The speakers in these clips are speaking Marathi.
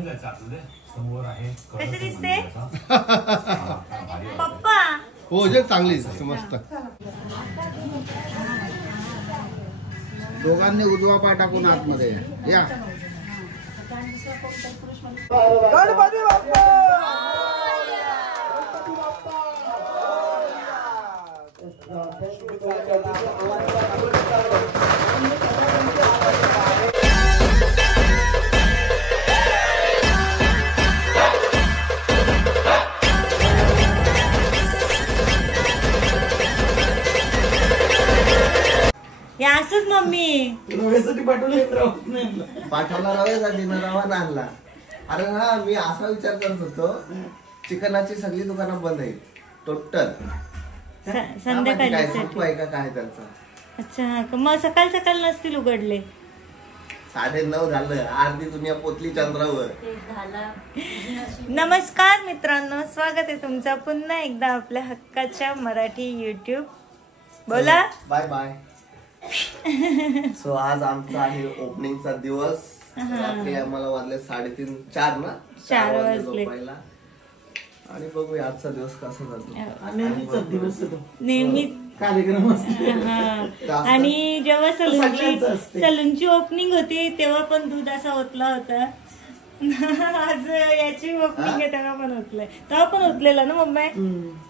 समोर आहे कसे दिसते पप्पा? हो जे चांगली मस्त. दोघांनी उजवा पाय टाकून आतमध्ये या. गणपती बाप्पा असंच मम्मी रव्यासाठी पाठवला रव्यासाठी ना रवा आणला. अरे हा मी असा विचार करत होतो चिकनाची सगळी दुकानं बंद आहे टोटल संध्याकाळी आहे का काय त्यांचा. अच्छा मग सकाळ सकाळ नसतील उघडले. 9:30 झालं. अर्धी दुनिया पोचली चंद्रावर. नमस्कार मित्रांनो, स्वागत आहे तुमचं पुन्हा एकदा आपल्या हक्काच्या मराठी YouTube. बोला बाय बाय. सो आज आमचा आहे ओपनिंगचा दिवस. रात्री आम्हाला वाजले 3:30 4 ना 4 वाजले. आणि बघूया आजचा दिवस कसा जातो. नेहमी कार्यक्रम आणि जेव्हा सलूनची ओपनिंग होती तेव्हा पण दूध असा ओतला होता. आज याची ओपनिंग आहे तेव्हा पण ओतलंय. तेव्हा पण ओतलेला ना मम्मी?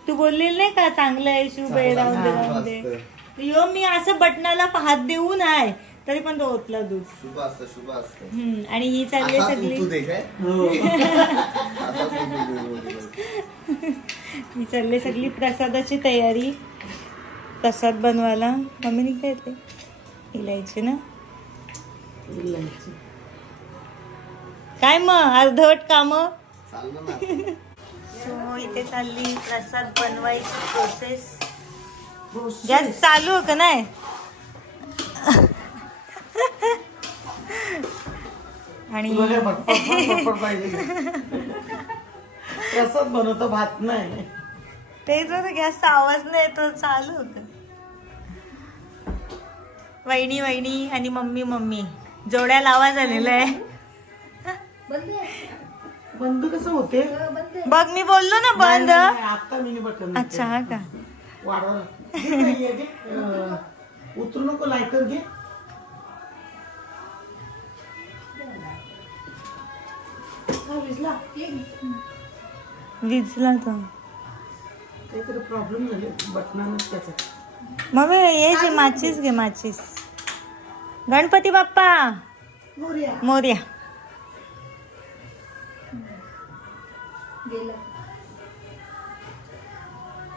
तू बोललेली नाही का चांगलं आहे शुभ आहे राहून दे. यो मी असं बटनाला हात देऊन आहे तरी पण तो ओतला दूध. शुभ असतं शुभ असतं. आणि ही चालली सगळी ही चालली सगळी प्रसादाची तयारी. प्रसाद बनवायला मम्मीने काय येते इलायची ना काय मग अर्धवट काम. सो इथे चालली प्रसाद बनवायची प्रोसेस. गॅस चालू हो का नाही? आणि प्रसाद बनवतो भात नाही. तेच होतं गॅसचा आवाज नाही येतो चालू होत. वहिनी वहिनी आणि मम्मी मम्मी जोड्याला आवाज आलेला आहे. बंद कसं होते बघ मी बोललो ना बंद. आता मी बटन. अच्छा हा का वाढवा उतरू नको. लायटर घे. विजला तो काहीतरी प्रॉब्लेम झाले बटनानच त्याचा. मम्मी ये माचीस घे माचीस. गणपती बाप्पा मोरया मोरया.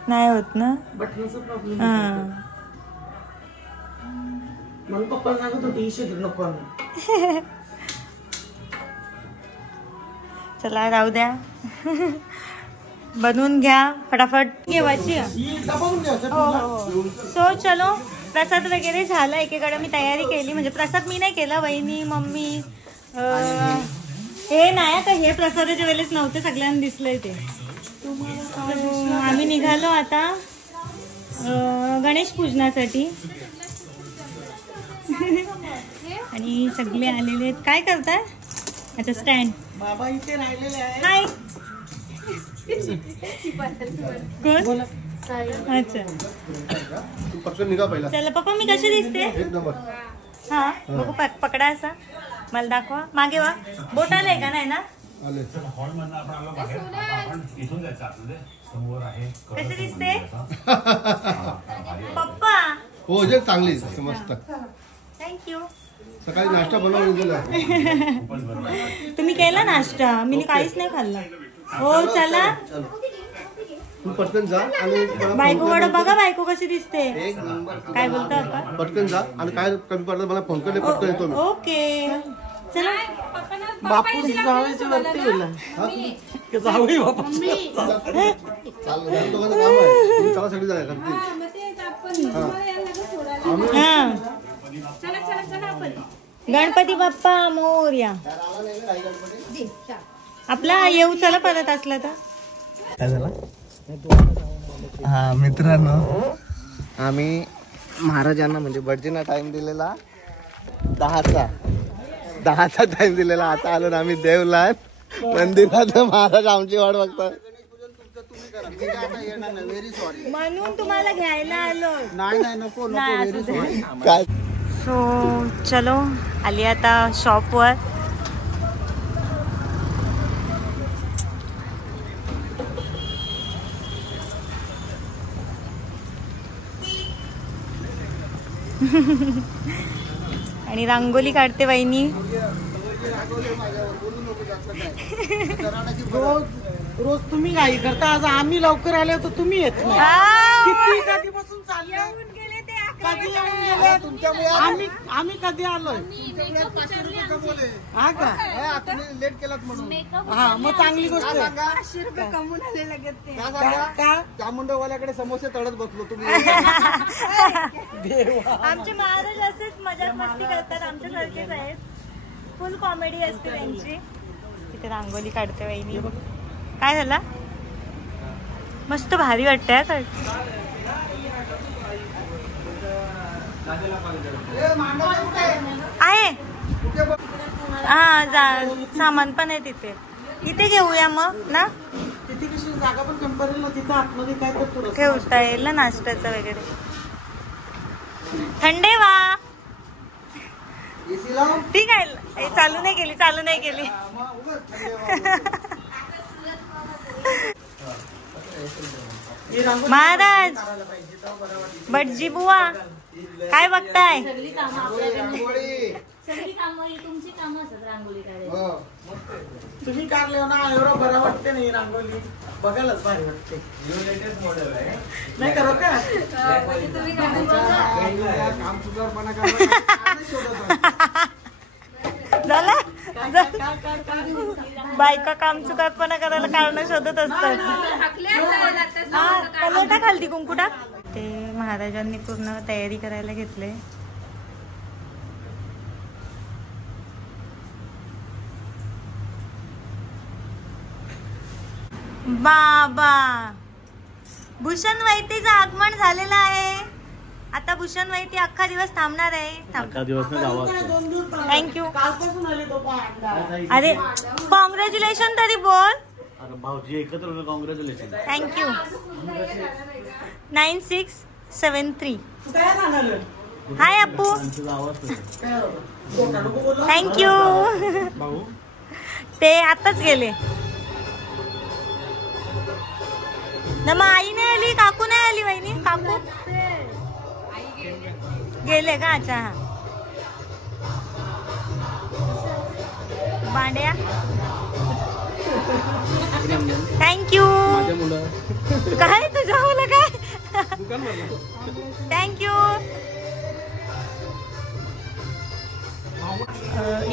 नाही होत ना बटनाचा प्रॉब्लेम. हा मला पप्पा सांगत होते इशे नको. चला राहू द्या. बनवून घ्या फटाफट घेवायची. सो चलो प्रसाद वगैरे झाला. एकेकडे मी तयारी केली म्हणजे प्रसाद मी नाही केला वहिनी मम्मी. हे नाही आता हे प्रसादाच्या वेळेस नव्हते सगळ्यांना दिसलंय ते. आम्ही निघालो आता गणेश पूजनासाठी. आणि सगळे आलेले आहेत. काय करताय? अच्छा स्टँड बाबा इथे राहिलेले आहे. हाय कोण? अच्छा पटकन निघा पहिला. चला पप्पा मी कशी दिसते? एक नंबर. हा बघू पकडा असा मला दाखवा. मागे वा बोट आलंय का नाही ना? कशी दिसते पप्पा? हो जे चांगली मस्त. थँक्यू. सकाळी नाश्ता बनवून दिला. तुम्ही केला नाश्ता? मी काहीच नाही खाल्ला. हो चला तू पटकन जा आणि बायको कडे बघा बायको कशी दिसते. काय बोलतो आपण? पटकन जा आणि काय कमी पडलं मला फोन कर. पटकन येतो मी. ओके चला. बापू जावयाच्या वरती गेला. जावई बापू चला सगळी जाय गणपती बाप्पा मोरया. आपला येऊ चला परत असला तर. काय झालं? हा मित्रांनो आम्ही महाराजांना म्हणजे भटजींना टाइम दिलेला 10चा टाइम दिलेला. आता आलो ना आम्ही देवलात. मंदिरात महाराज आमची वाट बघतात. म्हणून तुम्हाला घ्यायला आलो. नाही नको काय सो चलो आली आता शॉपवर. आणि रांगोली काढते वहिनी. रोज तुम्ही घाई करता, आज आम्ही लवकर आले तर तुम्ही येत नाही. किती कधीपासून चालले, कधी येऊन गेले तुमच्यामुळे. आम्ही कधी आलोय हा का? लेट केलात म्हणून. हा मग चांगली गोष्ट आहे. का चामुंडवाल्याकडे समोसे तळत बसलो तुम्ही. आमचे महाराज असेच मजाक मस्ती करतात, आमच्यासारखेच आहेत. फुल कॉमेडी असते त्यांची. तिथे रांगोली काढते वहिनी. काय झाला? मस्त भारी वाटतंय. आहे हा सामान पण आहे तिथे. इथे घेऊया मग ना. तिथे कशी जागा पण कमी पडेल ना. तिथं आतमध्ये काय तर ठेवता येईल ना नाश्त्याचं वगैरे. थंडे वा ठीक आहे. चालू नाही केली. महाराज भटजी बुवा काय बघताय? तुम्ही काढले ना एवढं बरं वाटते नाही. रांगोली बघायलाच भारी वाटते. नाही करो का? झालं बायका काम चुकारपणा करायला कारण शोधत असतात. कलर खालती कुंकू टाक. ते महाराजांनी पूर्ण तयारी करायला घेतले. बाबा भूषण वैतीचं आगमन झालेलं आहे. आता भूषण वैती अख्खा दिवस थांबणार आहे. थँक्यू. अरे कॉंग्रॅच्युलेशन तरी बोल. भाऊजी एकत्र कॉंग्रॅच्युलेशन. थँक्यू. 9673. हाय अप्पू. थँक्यू. ते आताच गेले ना. मग आई नाही आली, काकू नाही आली. वहिनी काकू गेले का? अच्छा हा. बांड्या थँक्यू. काय तुझ्या मुलं काय? थँक्यू.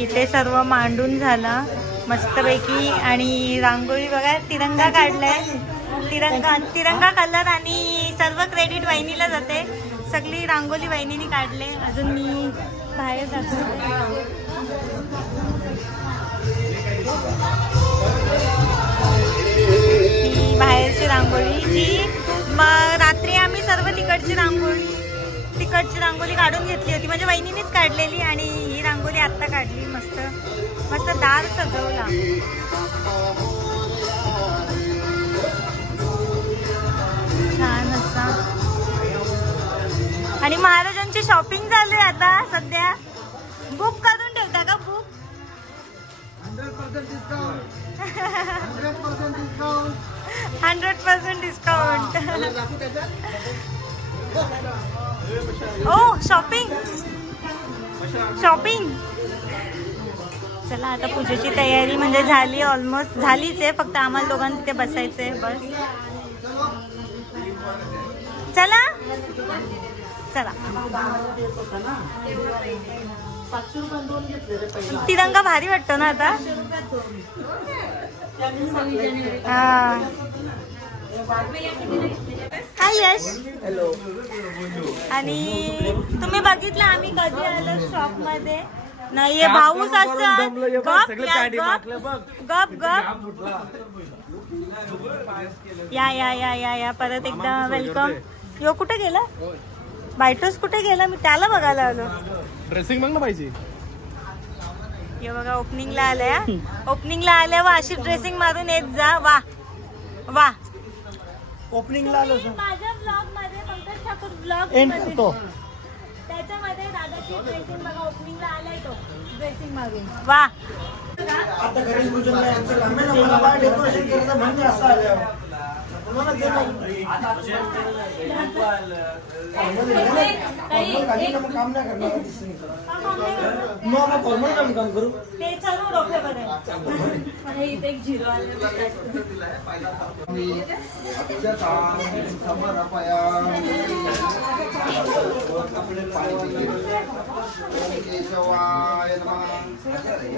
इथे सर्व मांडून झालं मस्तपैकी. आणि रांगोळी बघा, तिरंगा काढलाय. तिरंगा कलर आणि सर्व क्रेडिट वहिनीला जाते. सगळी रांगोली वहिनीने काढले. अजून मी बाहेर जातो. ही बाहेरची रांगोळी जी मग रात्री आम्ही सर्व तिकडची रांगोळी काढून घेतली होती. म्हणजे वहिनीनेच काढलेली. आणि ही रांगोळी आत्ता काढली. मस्त मस्त दार सजवला. छान असा. आणि महाराजांची शॉपिंग चालू आहे आता सध्या. बुक करून ठेवता का? Book 100% discount. Oh shopping. चला आता पूजेची तयारी म्हणजे झाली. ऑलमोस्ट झालीच आहे. फक्त आम्हाला दोघांना तिथे बसायचंय बस. चला तिरंगा भारी वाटतो ना आता. हा. हाय यश. हॅलो. आणि तुम्ही बघितलं आम्ही कधी आलो शॉप मध्ये. नाही भाऊच असं गप या परत एकदा वेलकम. यो कुठे गेला? बायटोस कुठे गेला? मी त्याला बघायला आलो. ड्रेसिंग बघ ना पाहिजे. हे बघा ओपनिंगला आल्या. ओपनिंगला आल्यावर अशी ड्रेसिंग मारून येत जा. वा वा. ओपनिंगला आलो माझ्या ब्लॉग मध्ये पंकज ठाकूर ब्लॉग एंड करतो. त्याच्यामध्ये दादाची ड्रेसिंग बघा. ओपनिंगला आलाय तो ड्रेसिंग मारून. वा. आता गणेश पूजनला यांचं काम आहे ना, मला बाहेर डेकोरेशन करायचं म्हणजे असं आलं तुम्हाला जे मग काम नाही करणार मग फॉर्मल काम करू ते सर्व डोक्यामध्ये इथे एक झिरो आले.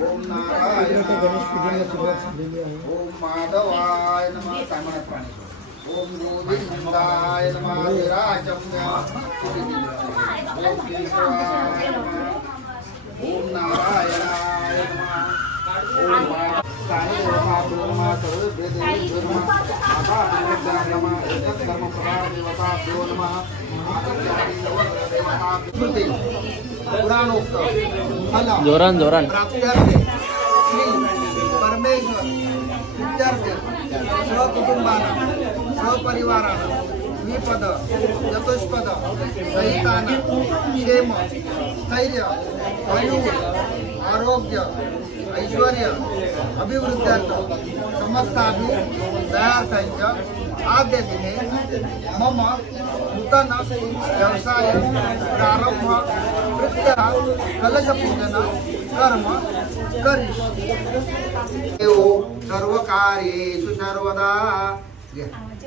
ओम नारायण ओम माधवाय नमः. ओम गोविंदाय नमः. विराजम्य ओम केशवाय नमः. ओम नारायणाय नमः. ओम साई नमः. सर्वदेवी नमः. माता नमः. धर्म प्रभा देवता नमः. पुराणोक्त जोरान जोरान प्राप्त्यार्थे श्री परमेश्वर इत्यार्थे सहकुटुंबाना सहपरिवाराना द्विपद चतुष्पद सहिताना क्षेम स्थैर्य आयुः आरोग्य ऐश्वर्य अभिवृद्ध्यार्थ समस्ताभि दयार्थांच्या आद्य दिने मम नूतन व्यवसाय प्रारंभ कृत्य कलश पूजन कर्म करिष्ये. सर्व कार्येषु सर्वदा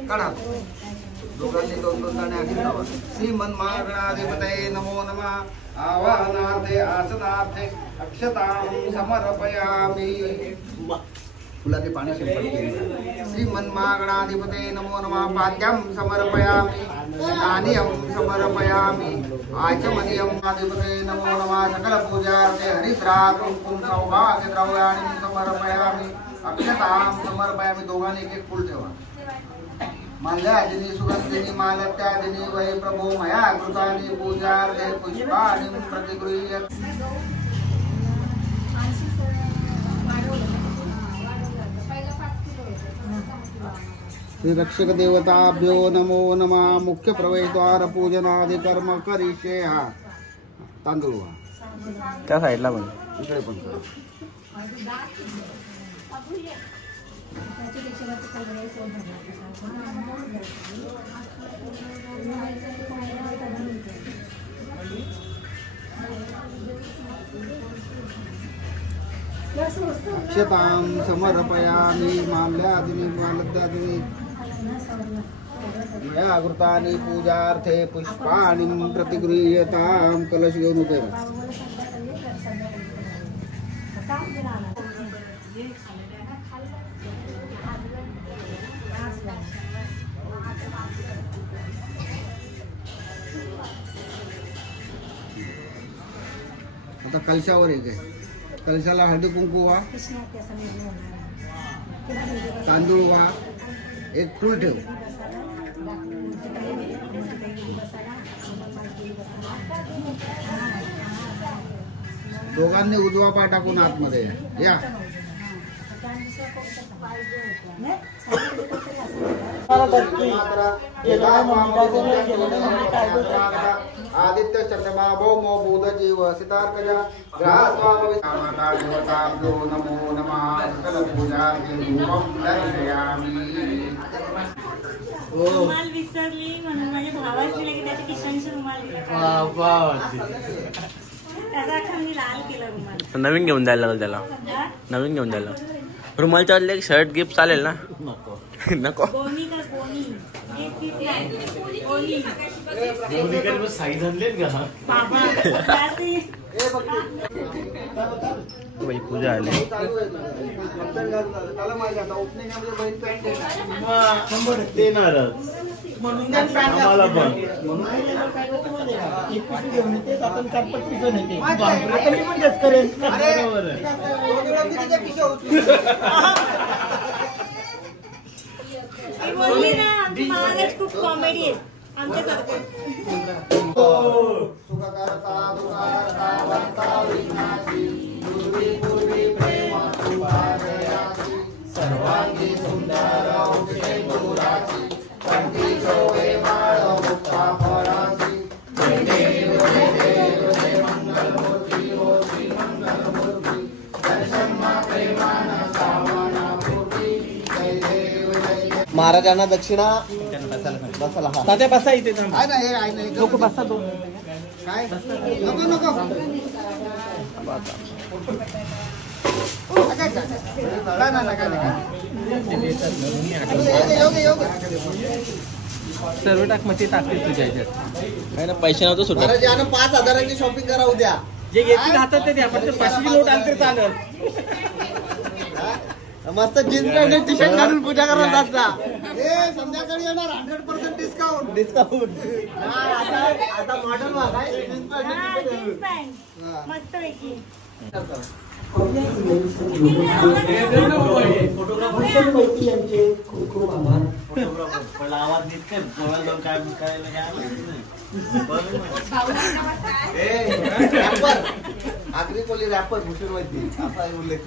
काढा. दोघांनी दोन दोन दाणे आधी. श्रीमन्महागणाधिपतये नमो नमः. आवाहनार्थे आसनार्थे अक्षतां समर्पयामि. फुलाचे पाणी शिंपडते. श्रीमन्महागणाधिपतये नमो नमः. पाद्यं समर्पयामि. नान्यं समर्पयामि. आचमनीयं अधिपतये नमो नमः. सकल पूजार्थे हरिद्रा कुंकुम सौभाग्य द्रव्याणि समर्पयामि. अक्षतां समर्पयामि. दोघांनी एक एक फुल ठेवा. माल्यादिनी सुगंधिनी मालत्यादिनी वै प्रभो मया कृतानि पूजार्थे पुष्पाणि प्रतिगृह्य. श्री रक्षक देवताभ्यो नमो नमः. मुख्य प्रवेशद्वार पूजनादि कर्म करिष्ये. हा तांदूळ त्या साईडला पण इकडे पण करा. अक्षतां समर्पयामि. माल्यादिनी मालद्यादिनी मया कृतानि पूजार्थे पुष्पाणि प्रतिगृह्यतां. कलश घेऊन उभे राहा. आता कलशावर एक आहे. कलशाला हळदी कुंकू वा. तांदूळ वा. एक फूल ठेव. दोघांनी उजवा पाय टाकून आतमध्ये या. आदित्य चंद्रमा भौमो बुध जीव सितार्कजा ग्रहास्वामिताभ्यो नमो नमः. सकल पूजा रुमाल विसरली म्हणून माझ्या भावाच दिला की त्याच्या खिशांशी रुमाल दिला. त्याचा अख्खा मी लाल केला रुमाल. नवीन घेऊन द्यायला लागेल त्याला. नवीन घेऊन द्यायला. रुमालच्या एक शर्ट गिफ्ट चालेल ना. नको कोणी का कोणी एक पीस नाही. कोणी साईज आणले का बाबा बाई पूजा आली. देणारच म्हणून आम्हाला पण. बोलली ना आमची महाराज खूप कॉमेडी आहे आमच्यासारखं. सुखकर्ता दुःखहर्ता भर्ता विनाशी महाराजांना दक्षिणा बसायला तात्या बसा इथे लोक बसा तो काय नको नको सर्व टाक मग ते टाकते तुझ्या ह्याच्यात पैसे नव्हतं सुद्धा 5,000ची शॉपिंग करा उद्या जे घेतली हातात ते द्या फक्त 500 नोट आली तर चालेल मस्त जीन्स पॅन्ट टी शर्ट घालून पूजा करत असता संध्याकाळी येणार 100% डिस्काउंट आता मॉडर्न मस्त पैकी आवाज नीट कर गोळा जाऊन काय आगरी कोली रॅपर भूषण वैद्य असा उल्लेख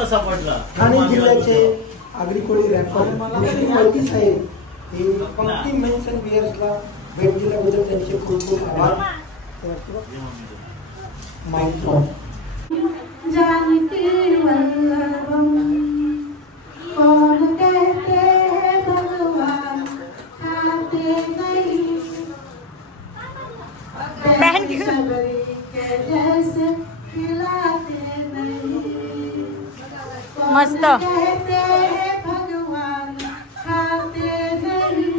कसा पडला ठाणे जिल्ह्याचे आगरी कोळी रॅपर भूषण वैद्य साहेब हे पंक्ती मेन्शन बियर्सला भेट दिल्याबद्दल त्यांचे खूप खूप आभार. जानकी वल्लभम कौन कहते हैं भगवान खाते नहीं शबरी के जैसे खिलाते नहीं मस्त कहते हैं भगवान खाते नहीं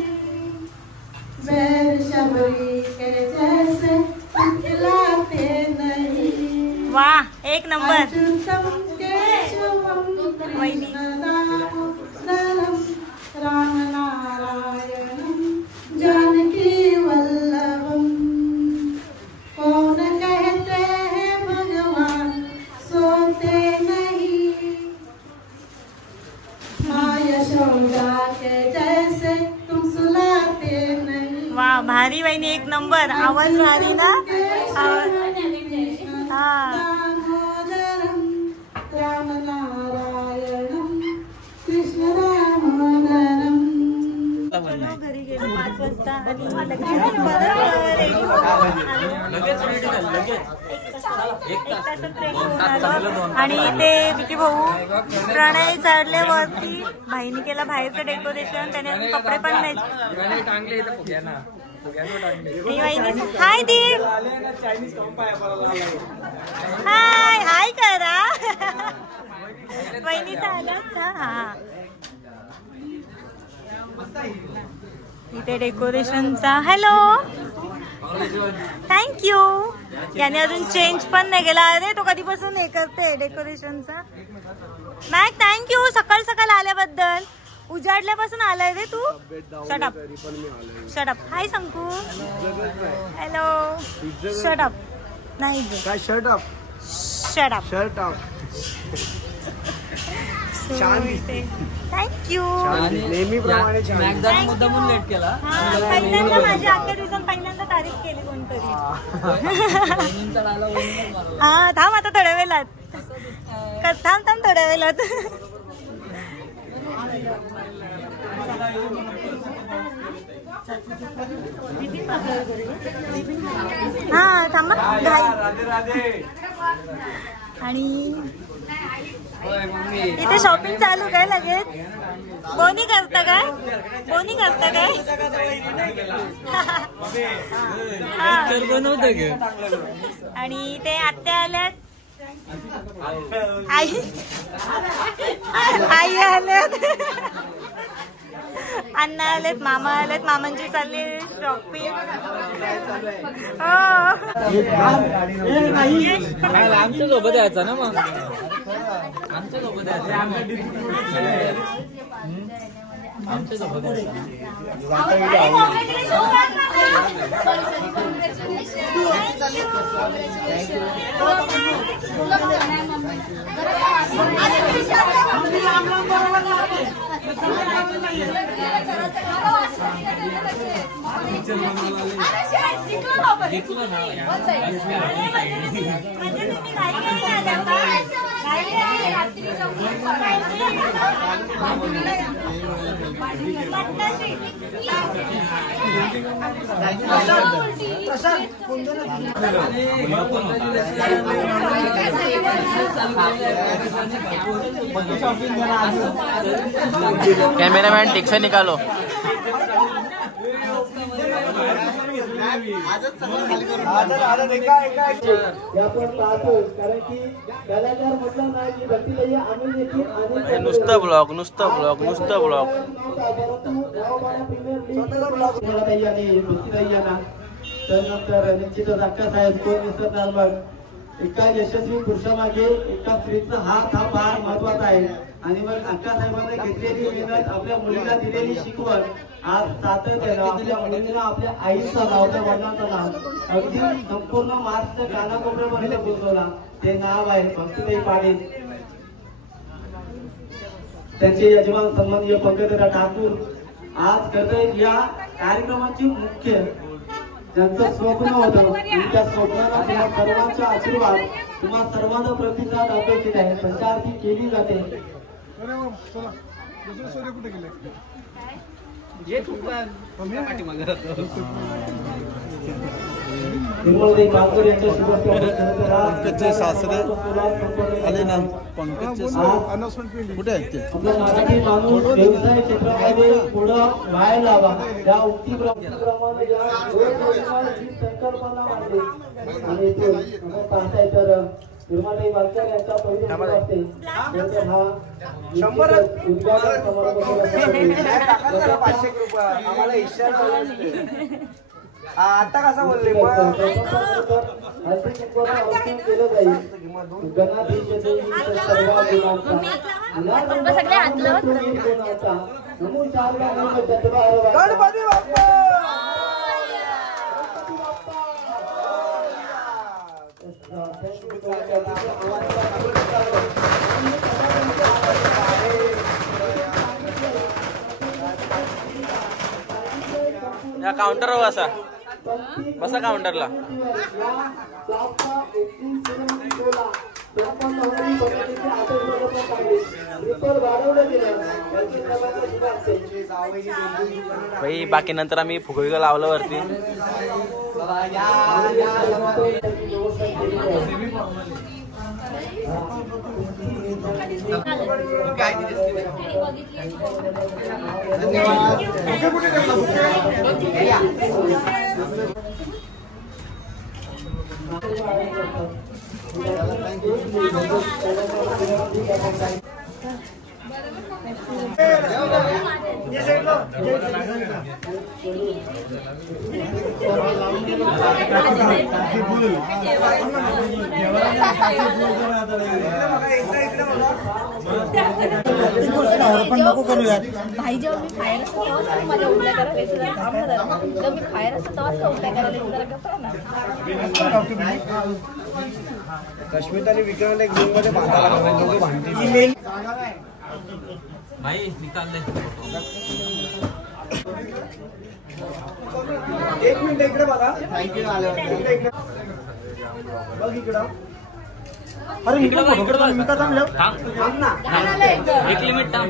बैर शबरी के जैसे खिलाते नहीं. वाह एक नंबर राम नारायणम जानकी वल्लभम कौन कहते हैं भगवान सोते नहीं माँ यशोदा के जैसे तुम सुलाते नहीं. वाह भारी वहिनी एक नंबर आवाज भारी ना दामोदरम राम नारायणम कृष्ण दामोदरम. घरी गेलो 5 वाजता आणि ते विकी भाऊ प्रणय चढल्यावरती भाईने केला बाहेरचं डेकोरेशन. त्याने अजून कपडे पण नाही. हाय दीप हाय हाय करा वहिनी चालत हा इथे डेकोरेशनचा हॅलो थँक्यू. याने अजून चेंज पण नाही केला. अरे तो कधीपासून हे करते डेकोरेशनचा. मॅक थँक्यू सकाळ सकाळ आल्याबद्दल. उजाडल्यापासून आलाय रे तू. Shut up shut up. Hi Sanku hello. Shut up नाही काय शर्टअप शटअप शर्टअप थँक्यू. नेहमीप्रमाणे मुद्दामून लेट केला. पहिल्यांदा माझ्या अख्ख्या दिवसात पहिल्यांदा तारीख केली कोणतरी. हा थांब आता थोड्या वेळात. थांब थोड्या वेळात. हा थांबा. आणि इथे शॉपिंग चालू काय लगेच. बोनी करता काय बोनी करता काय आणि ते आत्या आल्यात. आई आल्यात. अण्णा आलेत. मामा आलेत. मामांची चालली शॉपिंग. आमच्या सोबत यायचा ना मग. आमच्या सोबत आमच्या सोबत कॅमेरामॅन ठीक से निकालो. नुसतं ब्लॉग त्यानंतर निश्चितच अक्का साहेब कोण विसरणार मग. एका यशस्वी पुरुषामागे एका स्त्रीचा हात हा फार महत्वाचा आहे. आणि मग अक्का साहेबांना घेतलेली मेहनत, आपल्या मुलीला दिलेली शिकवण आज सातत्यानं आपल्या मुलींना आपल्या आईचं नाव, त्या वडिलांचं नाव अगदी संपूर्ण महाराष्ट्र कानाकोपऱ्यापर्यंत पोहोचवला. ते नाव आहे भक्तीताई पाटील. त्यांचे यजमान सन्माननीय पंकजदा ठाकूर आज करतायत या कार्यक्रमाची मुख्य. ज्यांचं स्वप्न होतं आणि त्या स्वप्नाला तुम्हा सर्वांचा आशीर्वाद, तुम्हा सर्वांचा प्रतिसाद अपेक्षित आहे. प्रचार ती केली जाते. निर्मलताई कामकर यांच्या पंकजचे सासरे आले ना. कुठे आहेत ते? आपला मराठी माणूस व्यवसाय क्षेत्रामध्ये पुढं व्हायला हवा या उक्तीप्रमाणे संकल्पना मांडली. आणि पाहताय तर निर्मलताई वालकर यांचा परिचय असते. हा उद्घाटन आता कसा बोलले केलं जाईल. या काउंटरवर बसा काउंटरला. भाई बाकी नंतर आम्ही फुगडी लावलं वरती. भाई जेव्हा मी बाहेर असतो तेव्हाच माझ्या उलट्या करायला जेव्हा मी बाहेर असतो तेव्हाच का उलट्या करायला कश्मीर आणि विक्रमला एक रूम मध्ये भांडली. भाई निकाल. एक मिनिट इकडे बघा. थँक्यू आल्यावर. बघ इकडं. अरे मी का थांबलो एक लिमिट थांब.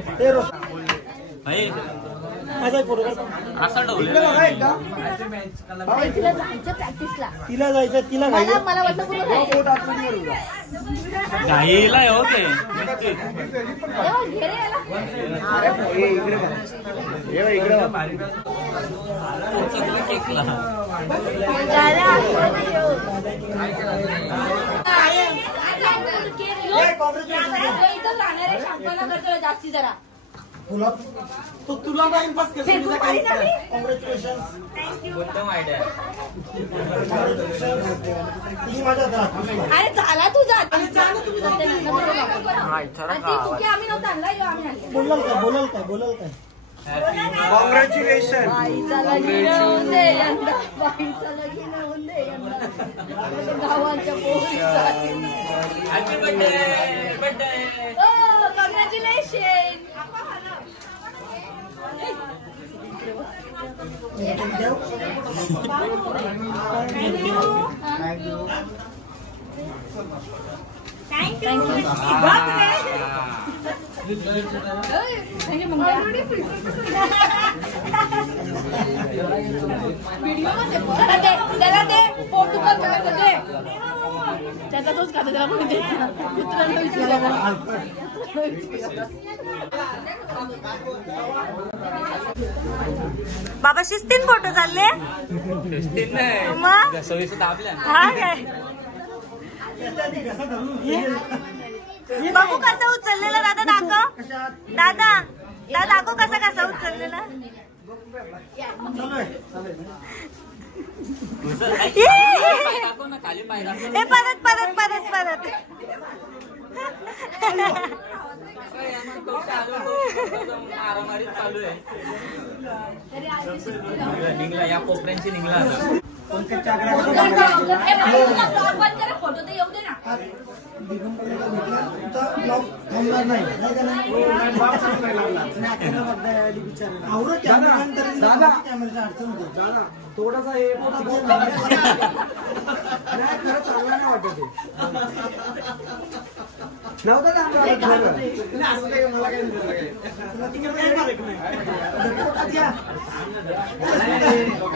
तिला जायचं प्रॅक्टिसला. तिला जायचं. तिला मला वाटतं घाईला होते जास्ती जरा तुला टाइमपास कॉंग्रॅच्युलेशन. अरे झाला तुझा आम्ही नव्हतं आणला. बोलाल काय कॉंग्रॅच्युलेशन. बाईचा लगीन होऊन दे यंदा. बाईचा लगीन होऊन दे यंदा. गावाच्या पोरीचा. कॉंग्रॅच्युलेशन. त्याला ते फोटो पण त्याचा तोच खातो त्याला पण कुत्र्यांना विचारायला. बाबा शिस्तीन फोटो चालले मग हा काय बाबू कसा उचललेला दादा दाखव दादा दाखव कसा उचललेला परत निघला या कोपऱ्यांची निघला फोटो तर येऊ दे ना. थोडासा हे खरं चांगला नाही वाटत नव्हतं असं काही मला काही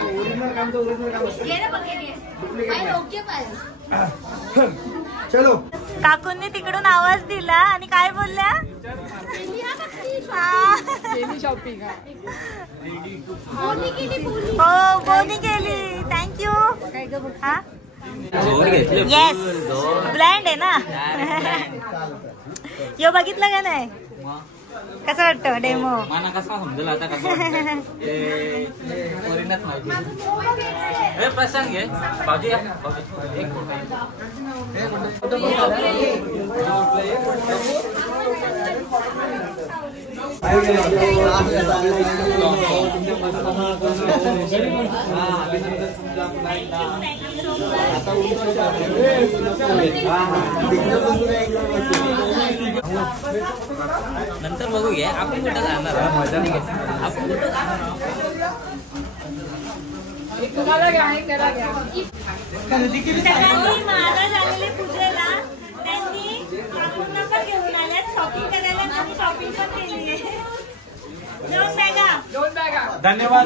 ओरिजिनल काम तर ओरिजिनल काम चलो. काकूंनी तिकडून आवाज दिला आणि काय बोलल्या हो बोनी केली थँक्यू. हा येस ब्लँड आहे ना यो बघितलं का नाही कसं वाटतं डेमो मला कसा समजेल आता कसं प्रशांत घे बाजू नंतर बघू घे आपण कुठं जाणार मजा नाही आपण सगळ्यांनी महाराज आलेले पूजेला त्यांनी काकूंना पण घेऊन आल्यात शॉपिंग करायला आणि शॉपिंग पण केली आहे. दोन बॅगा धन्यवाद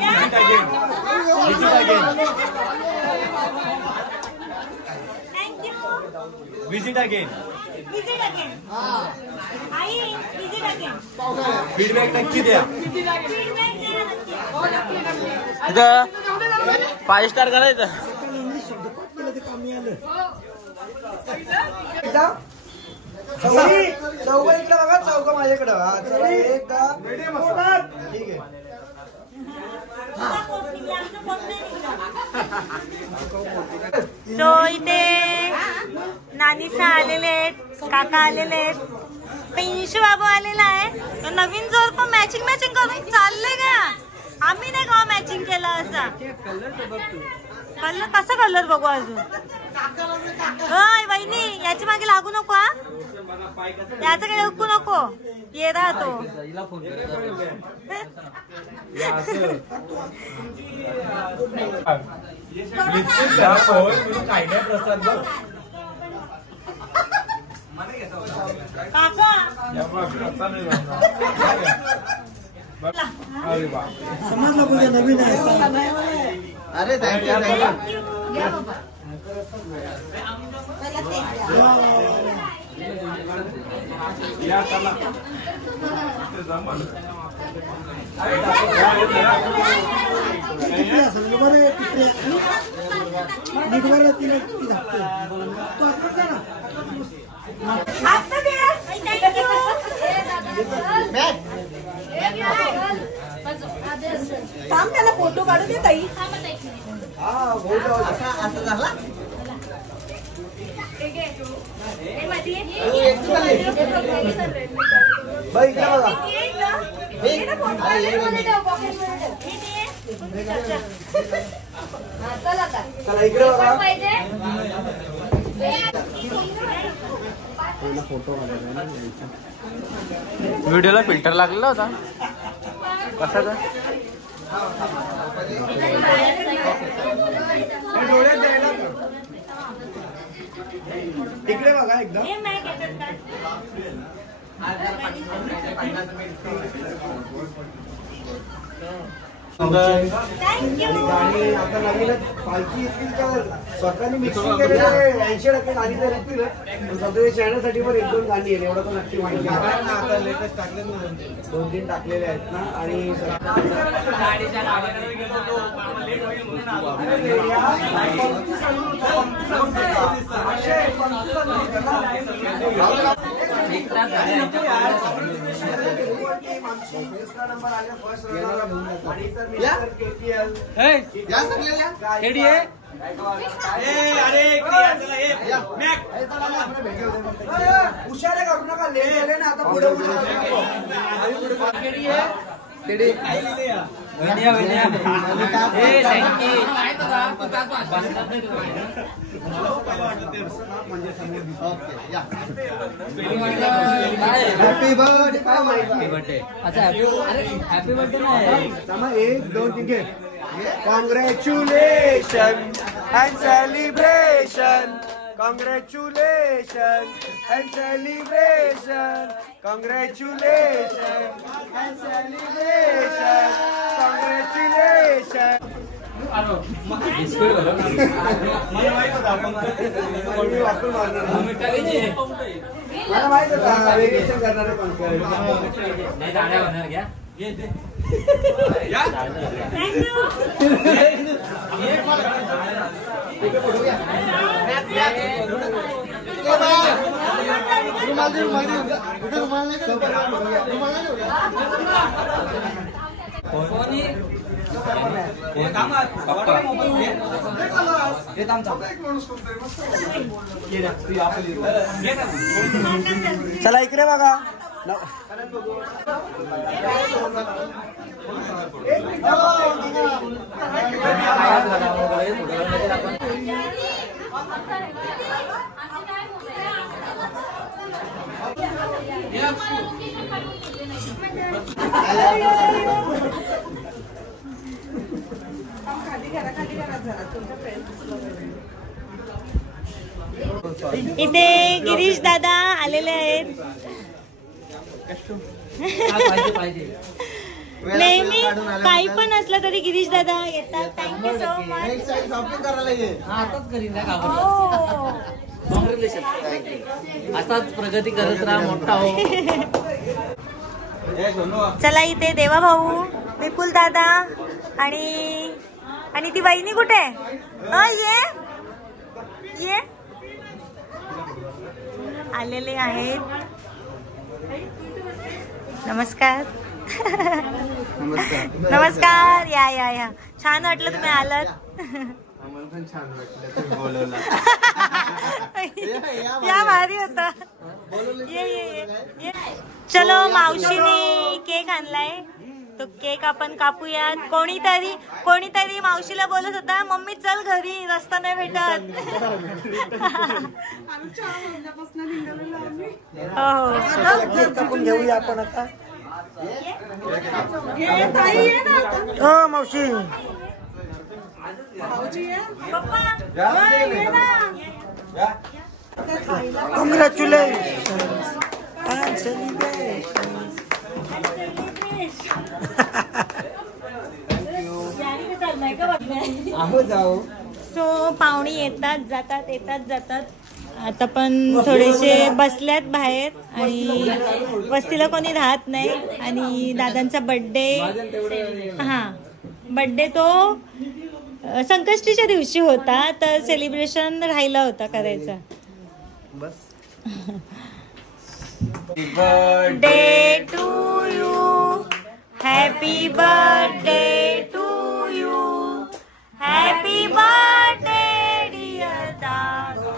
thank you visit again I visit again feedback नक्की द्या फीडबॅक द्या नक्की. इथं 5 स्टार करायचं चौघ इकडे बघा चौघ माझ्याकडं चला एकदा ठीक आहे. तो इथे नानीसा आलेले आहेत काका आलेले आहेत पिंशू बाबू आलेला आहे. तो नवीन जोर पण मॅचिंग करून चालले का आम्ही नाही का मॅचिंग केलं असा कलर कसा कलर बघू अजून होय वहिनी याची मागे लागू नको हा याचं काही हुकू नको ये राहतो समजलं पूजा नवीन आहे. अरे थँक्यू थांब त्याला फोटो काढू दे ताई. असं झाला व्हिडिओला फिल्टर लागलेला होता कशाचा? तिकडे बघा एकदम. हे नाही घेतात का? थँक्यू. आणि आता नवीनच पालखी येतील तर स्वतःने मिक्सिंग केलेले 80% गाणी तर येतील. स्वतःच्या चॅनलसाठी पण 1-2 गाणी येईल एवढं तर नक्की माहिती आहे. आता लेटेस्ट टाकले ना 2-3 टाकलेले आहेत ना. आणि हुशार करू नका लेले ना आता पुढे हॅपी बर्थडे. काय माहिती? अच्छा हॅपी बर्थडे नाही. 1 2 3 घे. Congratulation and celebration. Congratulations and celebration. Congratulations and celebration. Congratulations. मला माहित होतं आपण वापर मारणार. मला माहित होतं वेरिएशन करणार आहे. चला इकडे बघा. इथे गिरीश दादा आलेले आहेत. नेहमी काही पण असलं तरी गिरीश दादा येतात. Thank you so much. असाच प्रगती करत राहा, मोठा हो. चला इथे देवा भाऊ, विपुल दादा आणि ती वहिनी कुठे आहे? ये आलेले आहेत. नमस्कार. नमस्कार. या छान वाटलं तुम्ही आलात. छान वाटलं बोलवलं. या भारी होता. ये. चलो मावशीने केक आणलाय. तो केक आपण कापूयात. कोणीतरी मावशीला बोलत होता, मम्मी चल घरी, रस्ता नाही भेटत. हो घेऊया आपण आता. हो मावशी. Congratulation and celebration. सो पाहुणे येतात जातात. आता पण थोडेसे बसल्यात बाहेर आणि वस्तीला कोणी राहत नाही. आणि दादांचा बर्थडे तो संकष्टीच्या दिवशी होता, तर सेलिब्रेशन राहिला होता करायचा. Birthday to you, happy birthday to you, happy birthday dear दादा,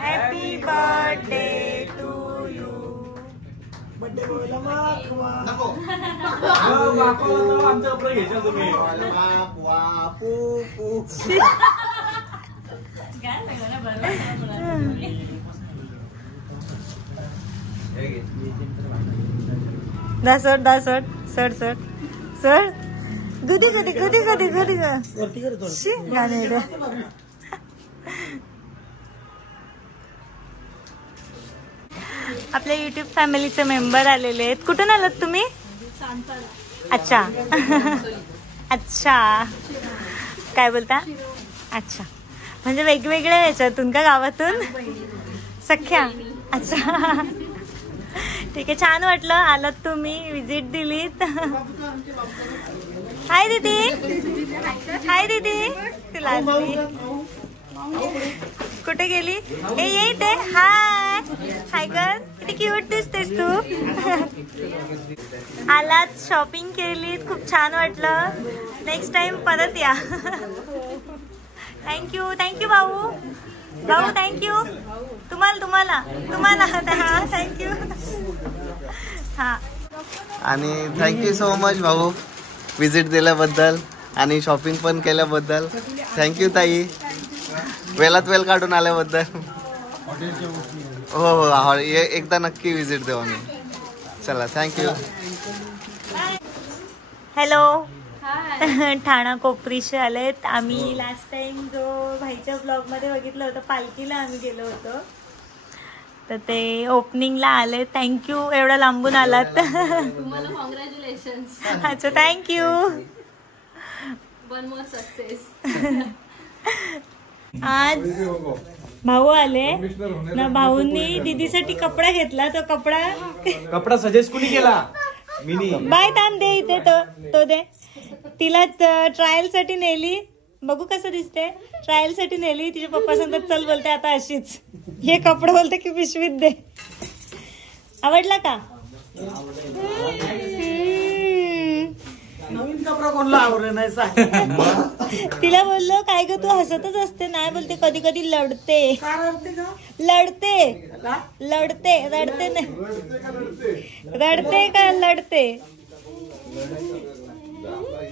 happy birthday to you. Birthday बोला नको. आमच्या उपरे घ्यायचा तुम्ही. दासोट चढ चढ चढ. कधी कधी कधी कधी कधी गाणे. आपल्या युट्यूब फॅमिलीचे मेंबर आलेले आहेत. कुठून आलात तुम्ही? अच्छा अच्छा, काय बोलता? अच्छा, म्हणजे वेगवेगळ्या याच्यातून का, गावातून? सख्या. अच्छा ठीक आहे, छान वाटलं आलात तुम्ही, विजिट दिलीत. हाय दीदी. हाय दीदी. तुला कुठे गेली? हे येते. हाय हाय कर, किती क्यूट दिसतेस तू. आलात, शॉपिंग केलीत, खूप छान वाटलं. नेक्स्ट टाइम परत या. थँक्यू थँक्यू भाऊ. भाऊ थँक्यू. तुम्हाला थँक्यू. हा, आणि थँक्यू सो मच भाऊ विजिट दिल्याबद्दल आणि शॉपिंग पण केल्याबद्दल. थँक्यू ताई, वेळात वेळ काढून आल्याबद्दल. हो हो, एकदा नक्की विजिट देऊ आम्ही. चला, थँक्यू. हॅलो. ठाणा कोपरीशी आलेत आम्ही. लास्ट टाइम जो भाईच्या ब्लॉग मध्ये बघितलं होतं, पालखीला आम्ही गेलो होतो, तर ते ओपनिंगला आले. थँक्यू, एवढं लांबून आलात. तुम्हाला कॉंग्रॅच्युलेशन्स. अच्छा, थँक्यू. One more success. आज भाऊ आले ना, भाऊंनी दीदीसाठी कपडा घेतला. तो कपडा सजेस्ट कुणी केला? मिनी. बाय, थांब दे इथे, तो दे. तिला ट्रायल साठी नेली, बघू कसं दिसते. ट्रायल साठी नेली, तिचे पप्पा सांगतात चल, बोलते आता अशीच. हे कपडे बोलते की पिशवीत दे. आवडला का? नवीन कपडा कोणला आवडला नाही सांग. तिला बोललो काय ग तू हसतच असते. नाही बोलते, कधी कधी लढते. रडते नाही, रडते का लढते?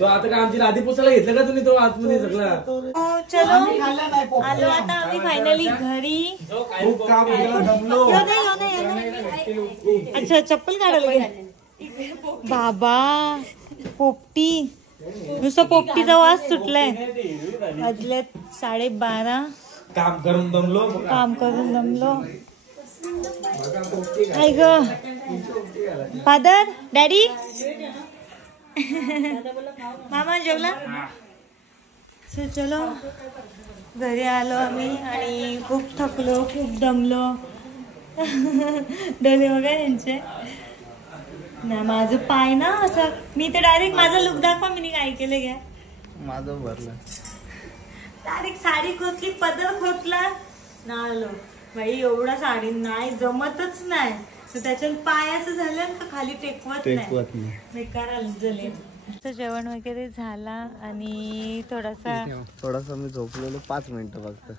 तो आता काय आमची आधी पुसायला घेतलं का तुम्ही? तो आतमध्ये सगळा. चलो, आलो आता आम्ही फायनली घरी. खूप काम केलं, दमलो. अच्छा, चप्पल काढायला गेले बाबा. पोपटी, नुसतं पोपटीचा वास सुटलाय. वाजले 12:30. काम करून दमलो. काय ग फादर, डॅडी, मामा जेवला? चलो, घरी आलो आम्ही आणि खूप थकलो, खूप दमलो. डोळे बघा यांचे. ना माझं पाय ना असं, मी तर डायरेक्ट माझा लुक दाखवा मी काय केलं. घ्या, माझं भरलं. डायरेक्ट साडी खोचली, पदर खोचला ना. आलो बाई, एवढा साडी नाही जमतच नाही. तर त्याच्यात पाय असं झालं का खाली टेकवत नाही. बेकार झाले. जेवण वगैरे झाला आणि थोडासा मी झोपलेलो 5 मिनिटं फक्त.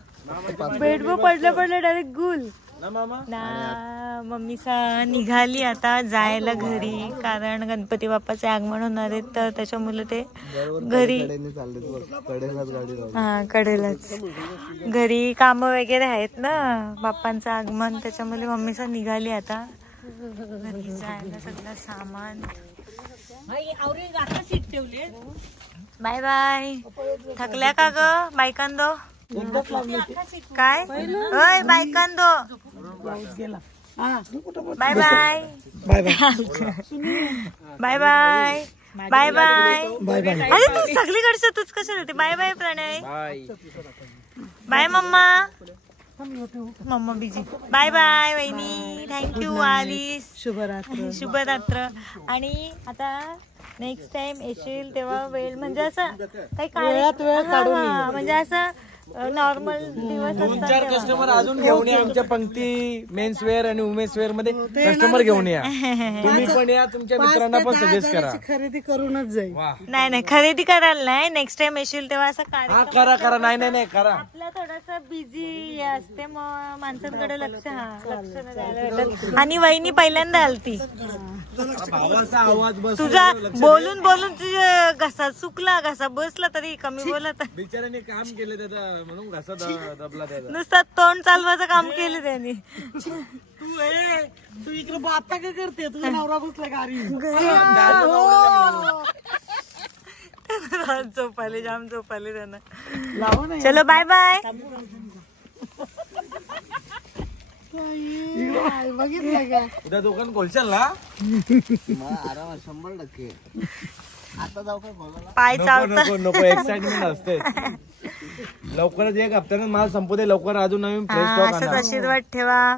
बेडवर पडलं डायरेक्ट गुल ना. मम्मीचा निघाली आता जायला घरी, कारण गणपती बाप्पाचे आगमन होणार आहे, तर त्याच्यामुळे ते घरी. हा, कडेलाच घरी काम वगैरे आहेत ना, बाप्पांचं आगमन, त्याच्यामुळे मम्मीचा निघाली आता घरी जायला. सगळं सामान. Bye bye. थकल्या का ग बायकांदो? काय ओय बायकांदो? Bye bye. Bye bye. Bye bye. अरे तू सगळीकडचं तूच कशा होते? Bye bye Pranay. Bye mamma. Mamma busy. Bye bye वहिनी. थँक्यू आलीस. शुभरात्र. आणि आता नेक्स्ट टाइम येशील तेव्हा वेळ म्हणजे असं काही म्हणजे असं नॉर्मल दिवस 2-4 कस्टमर अजून घेऊन या आमच्या पंक्ती मेन्स वेअर आणि वुमेन्स वेअर मध्ये. कस्टमर घेऊन या, तुम्ही पण या, तुमच्या मित्रांना पण सजेस्ट करा. खरेदी करूनच जाईल. नाही खरेदी करायला नाही. नेक्स्ट टाइम येशील तेव्हा असं करा. नाही करा. आपला थोडासा बिझी असते, मग माणसांकडे लक्ष नाही द्यायला भेटत. आणि वहिनी पहिल्यांदा आलती. भावाचा आवाज बस. तुझा बोलून तुझ्या घसा सुकला, घसा बसला तरी कमी बोलत. बिचाराने काम केलं त्याचा म्हणून घसा दबला त्याचा. नुसतं तोंड चालवायचं काम केलं त्यांनी. तू इकडे आता काय करते तुझा नवरा घुसला गाडी. झोपाले जाम झोपाले त्यांना. चलो बाय बाय. उद्या दुकान खोलशाल ना. आरामात 100%. आता जाऊ का बोलायला? पाय चालतात. नको एक्साइटमेंट असते. लवकरच एक हप्त्यानं माल संपू दे लवकर. अजून नवीन फ्रेश स्टॉक असंच आशीर्वाद ठेवा.